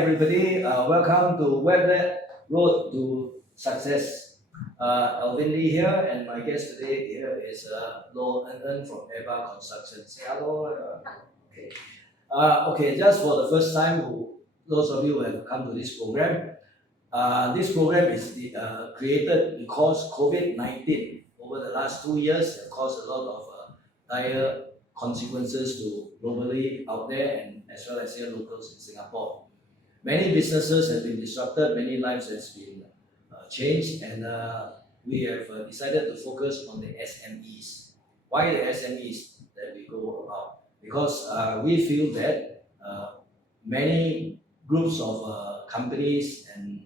everybody. Welcome to WAB Lab Road to Success. Alvin Lee here, and my guest today here is Loh En En from EBA Construction. Say hello. Okay, just for the first time, those of you who have come to this program, this program is created because COVID-19 over the last 2 years have caused a lot of dire consequences to globally out there and as well as here locals in Singapore. Many businesses have been disrupted, many lives has been changed, and we have decided to focus on the SMEs. Why the SMEs that we go about? Because we feel that many groups of companies and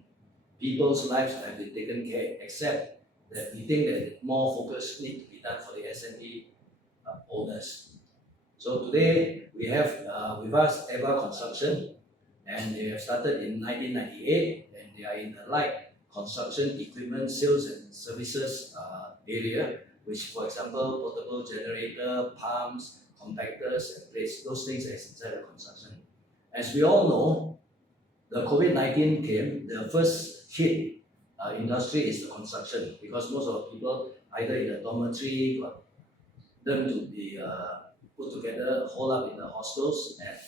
people's lives have been taken care, except that we think that more focus needs to be done for the SME owners. So today we have with us EBA Construction, and they have started in 1998, and they are in the light construction equipment sales and services area, which, for example, portable generator, pumps, compactors, and plates, those things are inside the construction. As we all know, the COVID-19 came, the first hit industry is the construction, because most of the people either in the dormitory got them to be put together, hold up in the hostels, and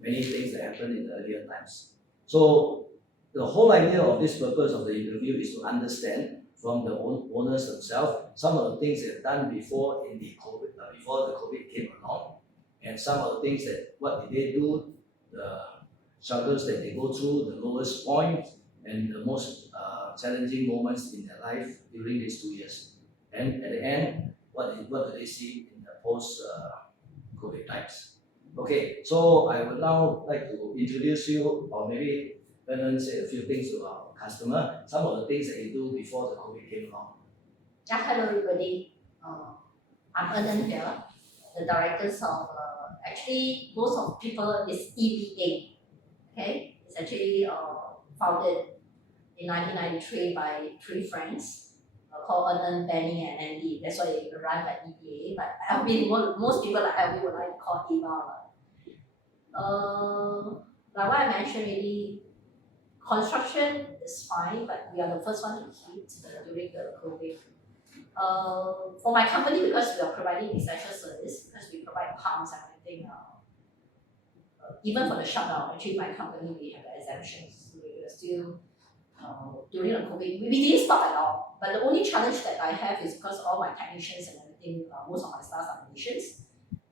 many things that happened in the earlier times. So the whole idea of this purpose of the interview is to understand from the owners themselves some of the things they've done before before the COVID came along, and some of the things that what did they do, the struggles that they go through, the lowest point, and the most challenging moments in their life during these 2 years. And at the end, what do they see in the post-COVID times? Okay, so I would now like to introduce you, or maybe say a few things to our customer, some of the things that you do before the COVID came along. Yeah, hello everybody. I'm En En here, the directors of, actually most of people is EBA. Okay, it's actually founded in 1993 by 3 friends called En En, Benny, and Andy. That's why they run by EBA. But Alvin, most people like Alvin would like to call EBA. Like what I mentioned, really, construction is fine, but we are the first one to hit during the COVID. For my company, because we are providing essential service, because we provide pumps and everything, even for the shutdown, actually my company, we have exemptions. We are still, during the COVID, we didn't stop at all. But the only challenge that I have is because all my technicians and everything, most of my staff are Malaysians.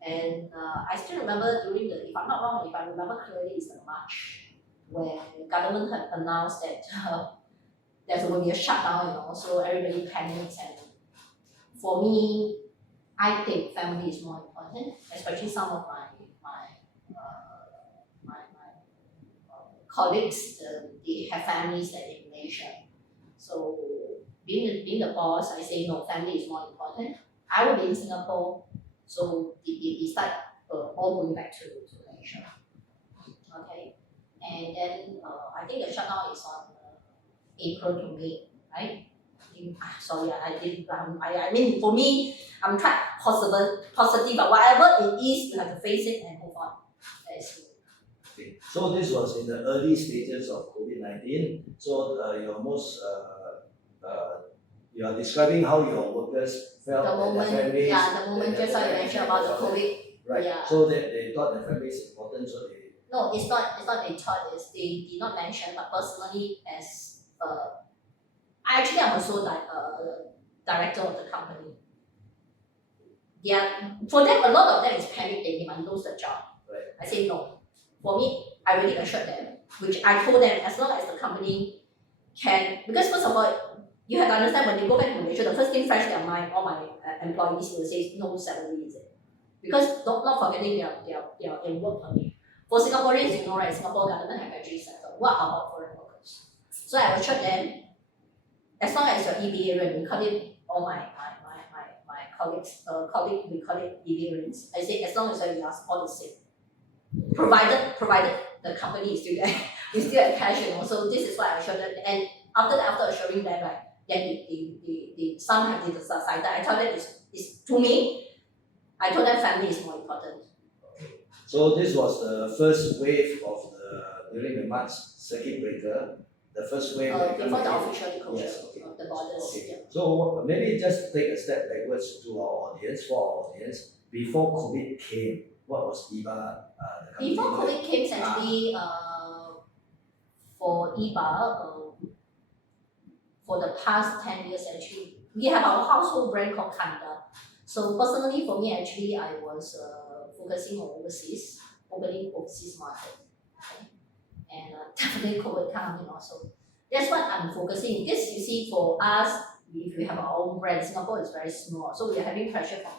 And I still remember during the, if I'm not wrong, if I remember clearly, it's the March, where the government had announced that there will be a shutdown, so everybody panics. And for me, I think family is more important, especially some of my colleagues, they have families that in Malaysia. So being the boss, I say no, family is more important. I will be in Singapore, so they start all going back to Malaysia. Okay, and then I think the shutdown is on April to May, right? Sorry, I mean, for me, I'm quite positive, but whatever it is, you have to face it and move on. Okay. So this was in the early stages of COVID-19. So you are describing how your workers felt the moment, their families. Yeah, the moment just I mentioned about the COVID. Right. Yeah. So they thought their family is important, so they. No, it's not they thought, they did not mention, but personally, as I'm also director of the company. Yeah, for them, a lot of them is panic, they might lose the job. Right. I say no. For me, I really assured them, which I told them, as long as the company can, because first of all, you have to understand when they go back to Malaysia, the first thing fresh in their mind, all my employees will say no salary, is it? Because not forgetting they are in work permit. For Singaporeans, you know, right, Singapore government have actually settled. What about foreign workers? So I assured them, as long as you're EBA, we call it all my colleagues, we call it EBA. I say as long as we are all the same. Provided the company is still there, we still have cash, So this is what I assured them. And after assuring them, right, then some have decided. I told them it's to me. I told them family is more important. So this was the first wave of the during the March circuit breaker, the first wave. Before the official closure Yes, okay. of the borders. Okay. Yeah. So maybe just take a step backwards to our audience, for our audience. Before COVID came, what was EBA? The company Before COVID came, actually, for EBA, for the past 10 years, actually, we have our household brand called Kanda. So personally, for me, actually, I was focusing on overseas, opening overseas market. Okay? And definitely COVID coming also. That's what I'm focusing. Because you see, for us, if we have our own brand, Singapore is very small. So we are having pressure from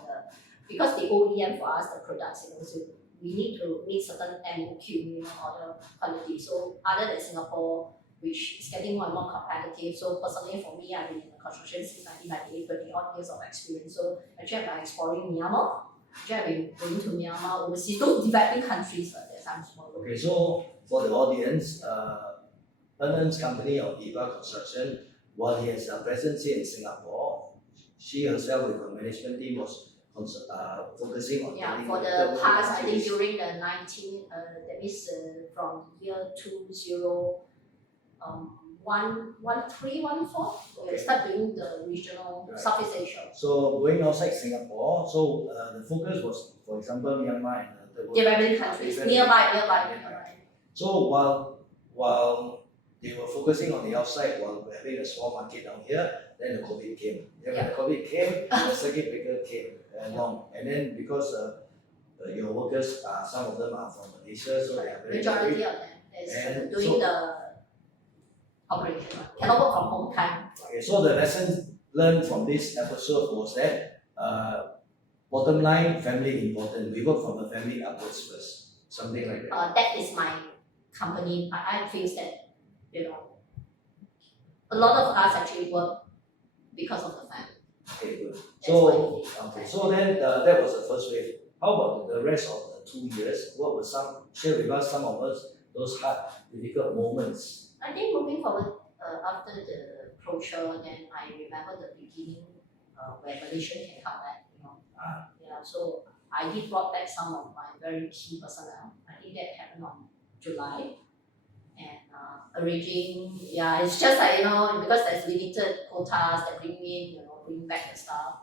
because the OEM for us, the products, so we need to meet certain MOQ, minimum order quantity. So other than Singapore, which is getting more and more competitive. So personally for me, I've been in the construction since 1998, 30 odd years of experience. So actually I've been exploring Myanmar. Actually I've been going to Myanmar, overseas, those developing countries like that. I'm small. Okay, so for the audience, En En's company of EBA Construction, while he has a presence here in Singapore, she herself with her management team was focusing on Yeah, getting for the past, I think during the that means from year 2013-14, we start doing the regional Southeast Asia. So going outside Singapore, so the focus was, for example, Myanmar and developing countries, nearby. So while they were focusing on the outside, while we're having a small market down here, then the COVID came. Then when the COVID came, the circuit breaker came along. And then because your workers, some of them are from Malaysia, so they are very majority of them is doing the operation. Cannot work from home time. Okay, so the lesson learned from this episode was that bottom line, family important. We work from the family upwards first. Something like that. That is my company. I feel that, a lot of us actually work because of the family. Okay, good. That's So then that was the first wave. How about the rest of the 2 years? What were share with us some of those hard, difficult moments? I think moving forward, after the closure, then I remember the beginning where Malaysia can come back, so I did brought back some of my very key personnel. I think that happened on July. And arranging, it's just like, because there's limited quotas that bring back the staff.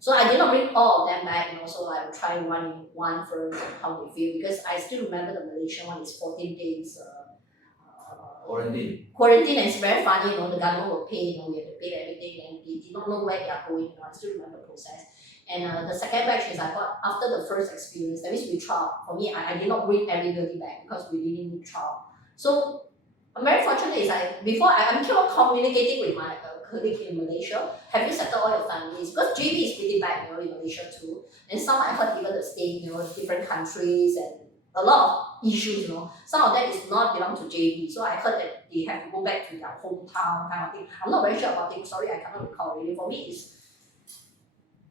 So I did not bring all of them back, so I will try one first and how they feel, because I still remember the Malaysian one is 14 days quarantine, and it's very funny, the government will pay, we have to pay everything, and they did not know where they are going, I still remember the process. And the second batch is I got, after the first experience, that means we trial. For me, I did not bring everybody back because we really need trial. So I'm very fortunate is before I keep on communicating with my colleague in Malaysia, have you settled all your families? Because JB is pretty bad, in Malaysia too. And some I heard even the state, different countries and a lot of issues, Some of that is not belong to JB. So I heard that they have to go back to their hometown kind of thing. I'm not very sure about it. Sorry, I cannot recall really. For me,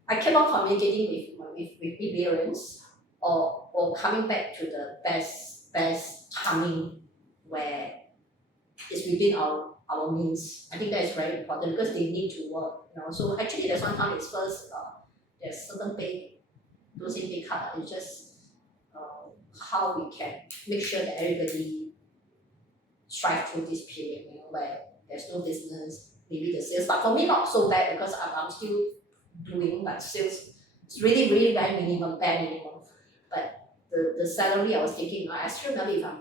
I keep on communicating with EBAians or coming back to the best timing where it's within our means. I think that is very important because they need to work. So actually, there's one time it's first there's certain pay, don't say pay cut. It's just how we can make sure that everybody strive through this period. Where there's no business, maybe the sales. But for me, not so bad because I'm still doing, but sales it's really really very bare minimum. But the salary I was taking, I still remember, if I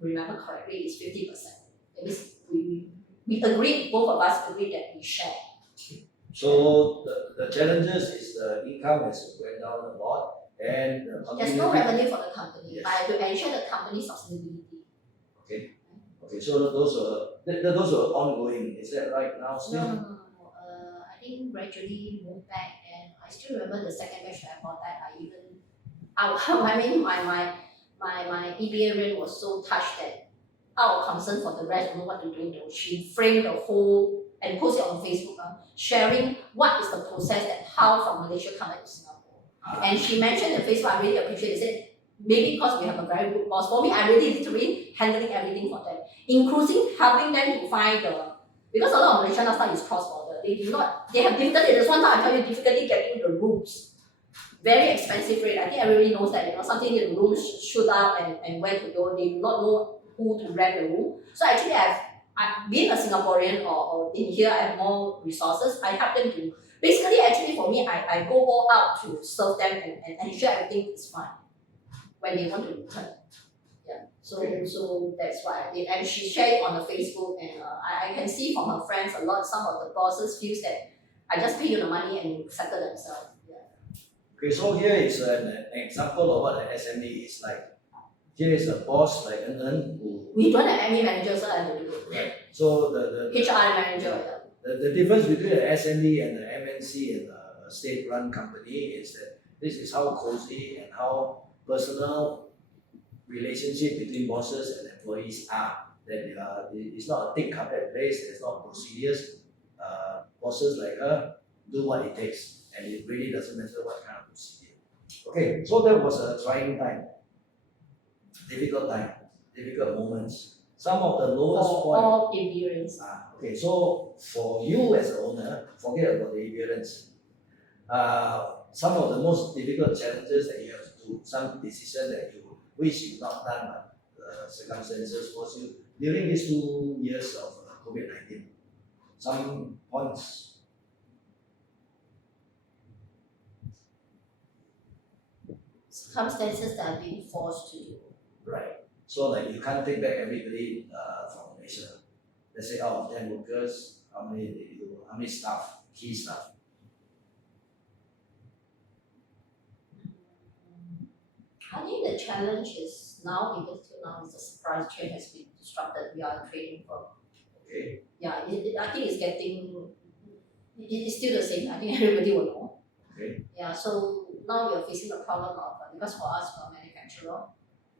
remember correctly, is 50%. It means we agreed, both of us agreed that we share. So the challenges is the income has went down a lot, and there's no revenue for the company. Yes. I have to ensure the company's sustainability. Okay, so those were ongoing. Is that right now still? No. I think gradually moved back, and I still remember the second batch that I bought that. My EBA was so touched that out of concern for the rest, don't know what to do. She framed the whole and posted on Facebook, sharing what is the process that how from Malaysia come back to Singapore. And she mentioned in Facebook, I really appreciate it. Said maybe because we have a very good boss. For me, I really literally handling everything for them, including helping them to find because a lot of Malaysian last time is cross border. They have difficulty. There's one time I tell you difficulty getting the rooms. Very expensive rate. I think everybody knows that, something the rooms shoot up and where to go. They do not know who to rent the room. So actually being a Singaporean or in here, I have more resources. I help them to, basically actually for me, I go all out to serve them and ensure everything is fine when they want to return. Yeah, so that's why I did. And she shared it on the Facebook, and I can see from her friends a lot, some of the bosses feels that I just pay you the money and you settle themselves. Yeah. Okay, so here is an example of what an SME is like. Here is a boss like En En who. We don't have any manager, so I have to do it. Right. So the HR manager. Yeah. The difference between the SME and the MNC and the state-run company is that this is how cozy and how personal relationship between bosses and employees are. That it's not a thick carpet place. There's not procedures. Bosses like her do what it takes, and it really doesn't matter what kind of procedure. Okay, so that was a trying time, difficult moments. Some of the lowest For all experience. Okay, so for you as an owner, forget about the appearance. Some of the most difficult challenges that you have to do, some decision that you wish you've not done, but circumstances force you during these 2 years of COVID-19. Some points. Circumstances that have been forced to do. Right. So like you can't take back everybody from Malaysia. Let's say out of 10 workers, how many staff, key staff? I think the challenge is now, even till now, is the supply chain has been disrupted. We are a trading firm. Okay. Yeah, I think it's it's still the same. I think everybody will know. Okay. Yeah, so now we are facing the problem of, because for us, we're a manufacturer,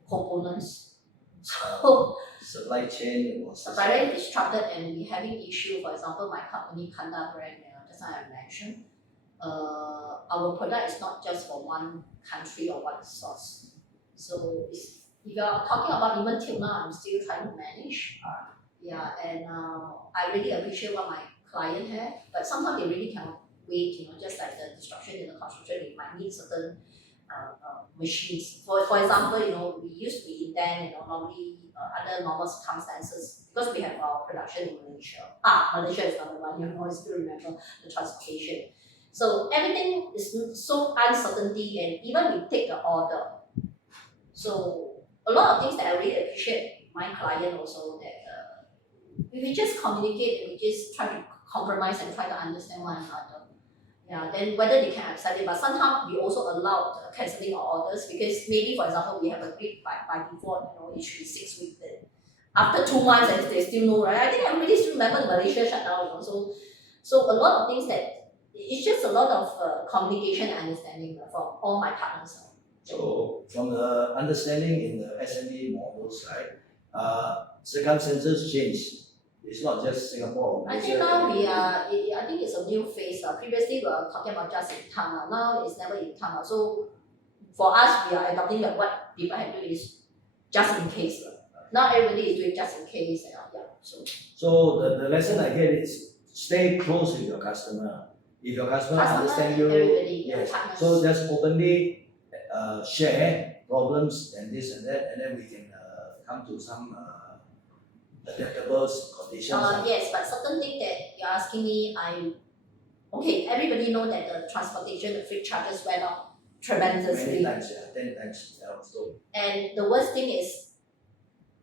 components. So Supply chain was supply chain disrupted, and we're having issue. For example, my company, Kanda brand, just now I mentioned, our product is not just for one country or one source. So if you're talking about even till now, I'm still trying to manage. Yeah, and I really appreciate what my client have, but sometimes they really cannot wait. Just like the disruption in the construction, they might need certain machines. For example, we used to be in then, normally under normal circumstances, because we have our production in Malaysia. Malaysia is number one, I still remember the transportation. So everything is so uncertainty, and even we take the order. So a lot of things that I really appreciate my client also, that we just communicate and we just try to compromise and try to understand one another. Yeah, then whether they can accept it, but sometimes we also allow cancelling our orders, because maybe, for example, we have agreed by default, it should be 6 weeks. Then after 2 months, and they still know, right? I think everybody still remember Malaysia shut down, So a lot of things that it's just a lot of communication and understanding from all my partners. So from the understanding in the SME models, right? Circumstances change. It's not just Singapore. I think now I think it's a new phase. Previously, we were talking about just in time. Now it's never in time. So for us, we are adopting that what people have to do is just in case. Now everybody is doing just in case. So the lesson I get is stay close with your customer. If your customer understand you, yes. So just openly share problems and this and that, and then we can come to some adaptable conditions. Yes, but certain thing that you're asking me, everybody know that the transportation, the freight charges went up tremendously. Many times, 10 times. And the worst thing is,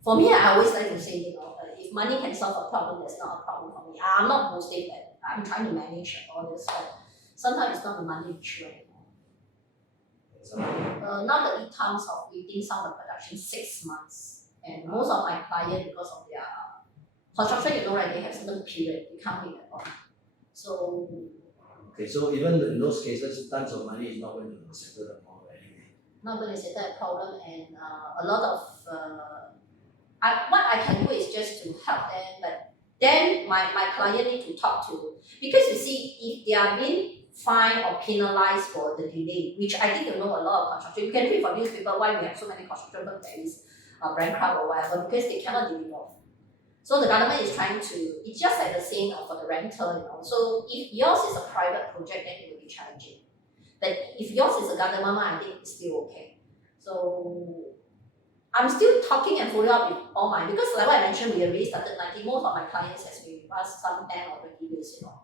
for me, I always like to say, if money can solve a problem, that's not a problem for me. I'm not boasting that I'm trying to manage all this, but sometimes it's not the money issue anymore. Now the lead times of waiting some of the production 6 months, and most of my clients, because of their construction, right, they have certain period, you can't wait at all. So okay, so even in those cases, tons of money is not going to settle the problem anyway. Not going to settle that problem, and a lot of what I can do is just to help them, but then my client need to talk to, because you see, if they are being fined or penalized for the delay, which I think a lot of construction, you can read from newspaper why we have so many construction firms that is bankrupt or whatever, because they cannot deliver. So the government is trying to, it's just like the same for the rental, So if yours is a private project, then it will be challenging. But if yours is a government one, I think it's still okay. So I'm still talking and following up with all my, because like what I mentioned, we already started 90, most of my clients has been with us some 10 or 20 years, you know.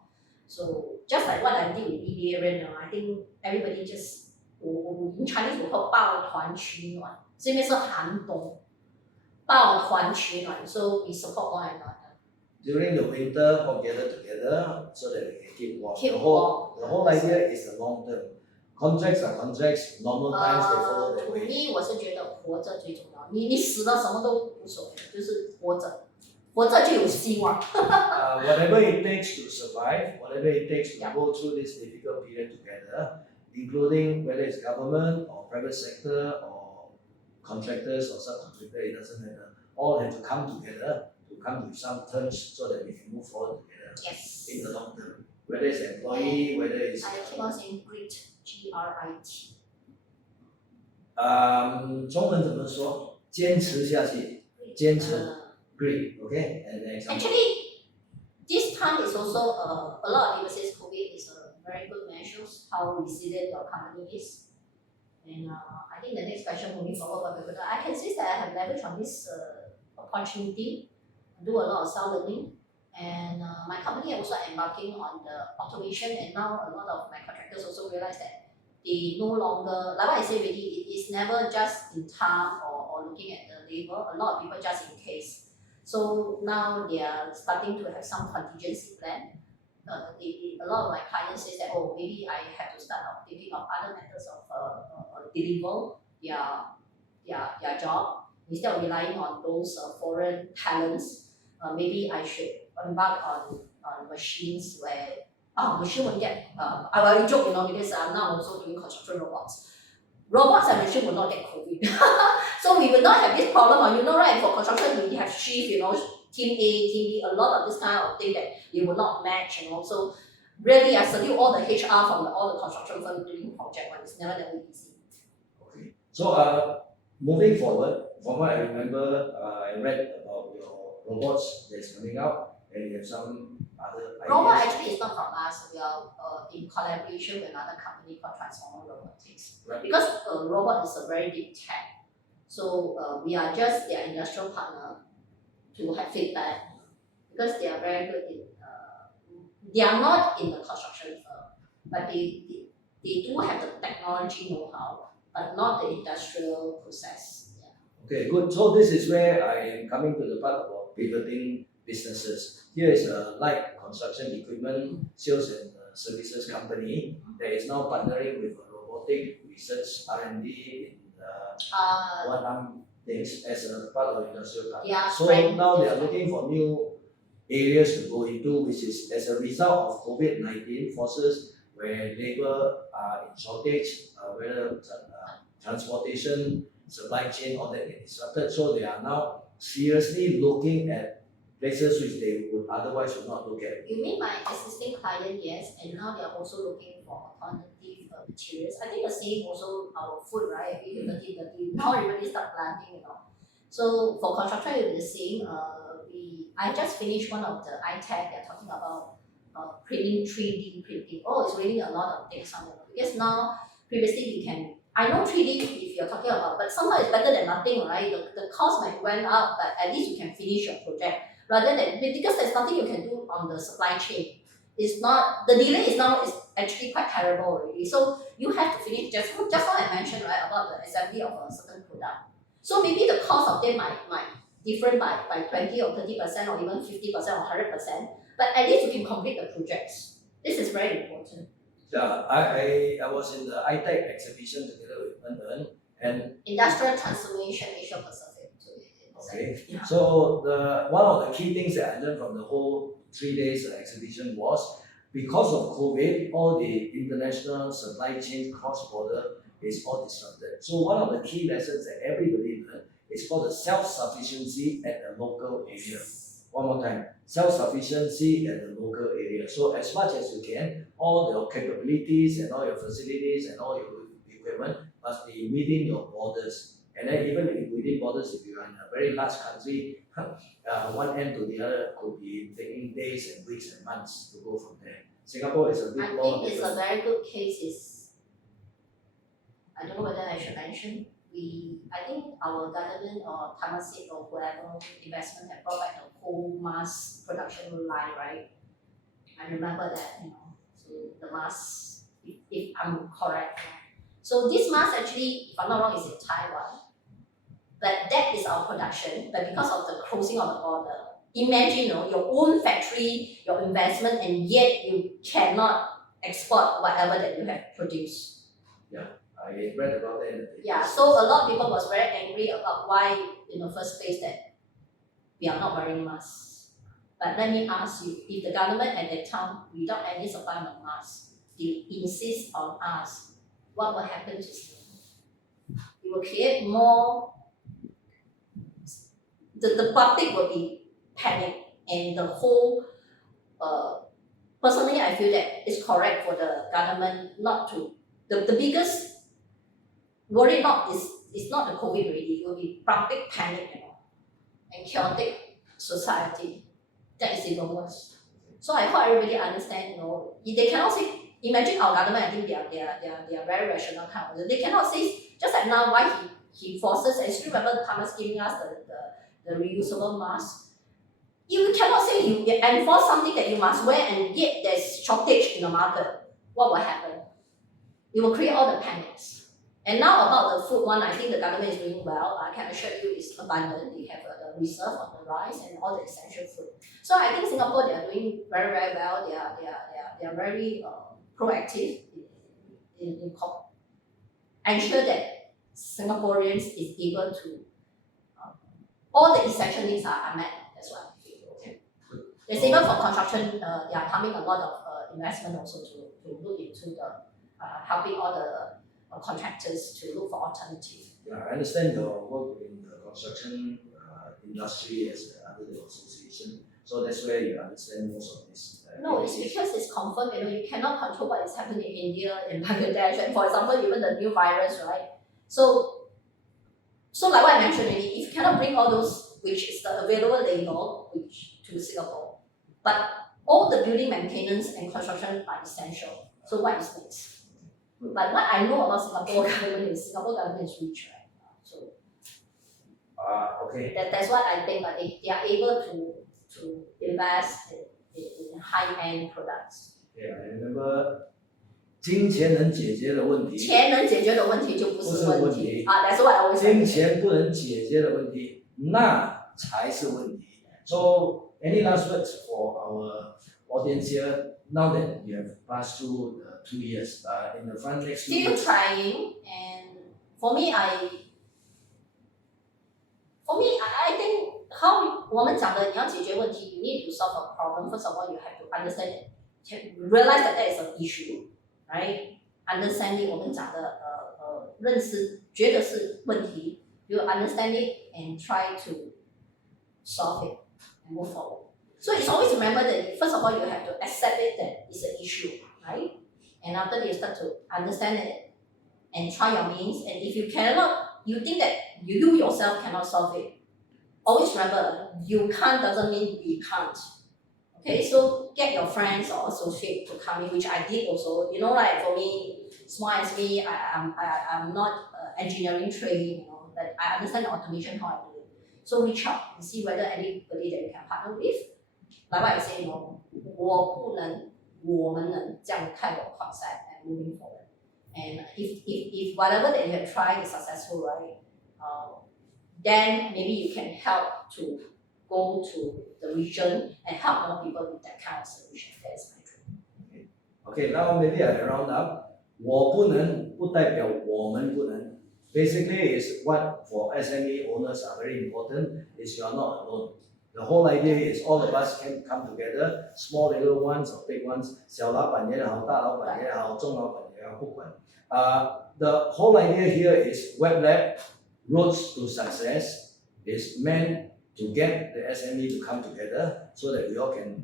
So just like what I did with EBA 人 I think everybody just, in Chinese we call 抱团取暖，这边是寒冬，抱团取暖 ，so we support one another. During the winter, all gather together so that we can keep warm. Keep the whole idea is the long term. Contracts are contracts, normal times they follow their To way. me 我是觉得活着最重要，你死了什么都无所谓，就是活着，活着就有希望。Whatever it takes to survive, whatever it takes to go through this difficult period together, including whether it's government or private sector or contractors or subcontractor, it doesn't matter. All have to come together to come to some terms so that we can move forward together Yes. in the long term. Whether it's employee, whether it's I keep on saying grit, G-R-I-T. 中文怎么说？坚持下去，坚持 grit, okay? And then example. Actually, this time is also a lot of people say COVID is a very good measures how resilient your company is. And I think the next question moving forward, I can see that I have leveraged on this opportunity, do a lot of self-learning, and my company also embarking on the automation, and now a lot of my contractors also realize that they no longer, like what I said already, it is never just in time or looking at the labor, a lot of people just in case. So now they are starting to have some contingency plan. A lot of my clients say that, oh, maybe I have to start thinking of other methods of deliver their job instead of relying on those foreign talents. Maybe I should embark on machines where machine will get. I will joke, because I'm now also doing construction robots. Robots and machine will not get COVID, so we will not have this problem. Right? For construction, we have shift. Team A, Team B, a lot of this kind of thing that they will not match. So really, I salute all the HR from all the construction firms doing project one. It's never that easy. Okay. So moving forward, from what I remember, I read about your robots that's coming out, and you have some other ideas. Robot actually is not from us. We are in collaboration with another company called Transformer Robotics. Right. Because robot is a very big tech, so we are just their industrial partner to have feedback, because they are very good in. They are not in the construction firm, but they do have the technology know-how, but not the industrial process. Yeah. Okay, good. So this is where I am coming to the part about pivoting businesses. Here is a light construction equipment sales and services company that is now partnering with a robotic research R&D in one arm things as a part of industrial park. Yeah, so strength. now they are looking for new areas to go into, which is as a result of COVID-19 forces where labor are in shortage, whether transportation, supply chain, all that get disrupted. So they are now seriously looking at places which they would otherwise would not look at. You mean my existing client, yes, and now they are also looking for alternative materials. I think the same also our food, right? We do dirty. Now everybody start planting, So for construction, it will be the same. I just finished one of the iTech. They're talking about printing 3D printing. Oh, it's really a lot of things on it. Because now previously you can. I know 3D if you're talking about, but somehow it's better than nothing, right? The cost might went up, but at least you can finish your project. Rather than, because there's nothing you can do on the supply chain. It's not, the delay is actually quite terrible already. So you have to finish, just what I mentioned, right, about the assembly of a certain product. So maybe the cost of them might different by 20 or 30% or even 50% or 100%, but at least you can complete the projects. This is very important. Yeah, I was in the iTech exhibition together with En En, and Industrial Transformation Asia Pacific. okay. Yeah. So one of the key things that I learned from the whole 3 days exhibition was, because of COVID, all the international supply chain cross-border is all disrupted. So one of the key lessons that everybody learned is called the self-sufficiency at the local area. One more time, self-sufficiency at the local area. So as much as you can, all your capabilities and all your facilities and all your equipment must be within your borders. And then even within borders, if you are in a very large country, one end to the other could be taking days and weeks and months to go from there. Singapore is a bit more I think it's a very good case I don't know whether I should mention. I think our government or Temasek or whoever investment have brought back the whole mass production line, right? I remember that, so the mask, if I'm correct. So this mask actually, if I'm not wrong, is in Taiwan. But that is our production, but because of the closing of the border, imagine your own factory, your investment, and yet you cannot export whatever that you have produced. I read about that in the papers. Yeah, so a lot of people was very angry about why in the first place that we are not wearing masks. But let me ask you, if the government at that time, without any supply of masks, they insist on us, what will happen to Singapore? It will create more, the public will be panicked, and the whole, personally I feel that it's correct for the government not to, the biggest worry is not the COVID already, it will be public panic, and chaotic society. That is even worse. So I hope everybody understand, if they cannot say, imagine our government, I think they are very rational kind of, they cannot say, just like now why he forces, and still remember Thomas giving us the reusable mask. You cannot say you enforce something that you must wear and yet there's shortage in the market. What will happen? It will create all the panics. And now about the food one, I think the government is doing well. I can assure you it's abundant. They have a reserve on the rice and all the essential food. So I think Singapore, they are doing very, very well. They are very proactive in ensure that Singaporeans is able to, all the essential needs are met. That's what I feel. Okay. There's even for construction, they are coming a lot of investment also to look into the helping all the contractors to look for alternative. Yeah, I understand your work in the construction industry as under the association. So that's where you understand most of this. No, it's because it's confirmed. You cannot control what is happening in India and Bangladesh, and for example, even the new virus, right? So like what I mentioned already, if you cannot bring all those, which is the available labor, which to Singapore, but all the building maintenance and construction are essential. So what is next? But what I know about Singapore government is rich, right? So okay. That's what I think. But they are able to invest in high-end products. Yeah, I remember 金钱能解决的问题，钱能解决的问题就不是问题啊。That's what I always say. 金钱不能解决的问题，那才是问题。So any last words for our audience here? Now that you have passed through 2 years, in the front next 2 Still years. trying, and for me, I think how 我们讲的你要解决问题 you need to solve a problem. First of all, you have to understand it, realize that there is an issue, right? Understanding 我们讲的认识觉得是问题 you understand it and try to solve it and move forward. So it's always remember that first of all you have to accept it that it's an issue, right? And after that you start to understand it and try your means. And if you cannot, you think that you yourself cannot solve it, always remember you can't doesn't mean we can't. Okay, so get your friends or associate to come in, which I did also. Like for me, small as me, I'm not engineering trained, but I understand the automation how I do it. So reach out and see whether anybody that you can partner with. Like what I say, 我不能，我们能这样看的 concept and moving forward. And if whatever that you have tried is successful, right? Then maybe you can help to go to the region and help more people with that kind of solution. That is my dream. Okay, now maybe I round up. 我不能不代表我们不能. Basically, is what for SME owners are very important is you are not alone. The whole idea is all of us can come together, small little ones or big ones, 小老板也好，大老板也好，中老板也好，不管。The whole idea here is WAB Lab Roads to Success is meant to get the SME to come together so that we all can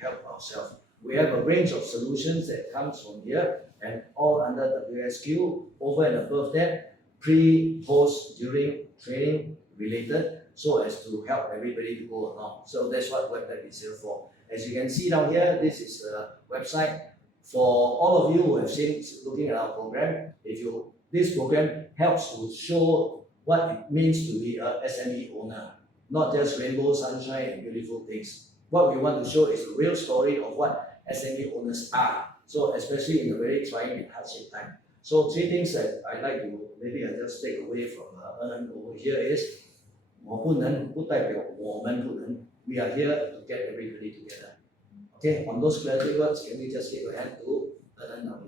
help ourselves. We have a range of solutions that comes from here and all under WSQ. Over and above that, pre, post, during, training related, so as to help everybody to go along. So that's what WAB Lab is here for. As you can see down here, this is the website. For all of you who have seen looking at our program, this program helps to show what it means to be a SME owner, not just rainbow, sunshine, and beautiful things. What we want to show is the real story of what SME owners are. So especially in a very trying and hardship time. So three things that I like to maybe I just take away from En over here is 我不能不代表我们不能 we are here to get everybody together. Okay, on those creative words, can we just give a hand to En now?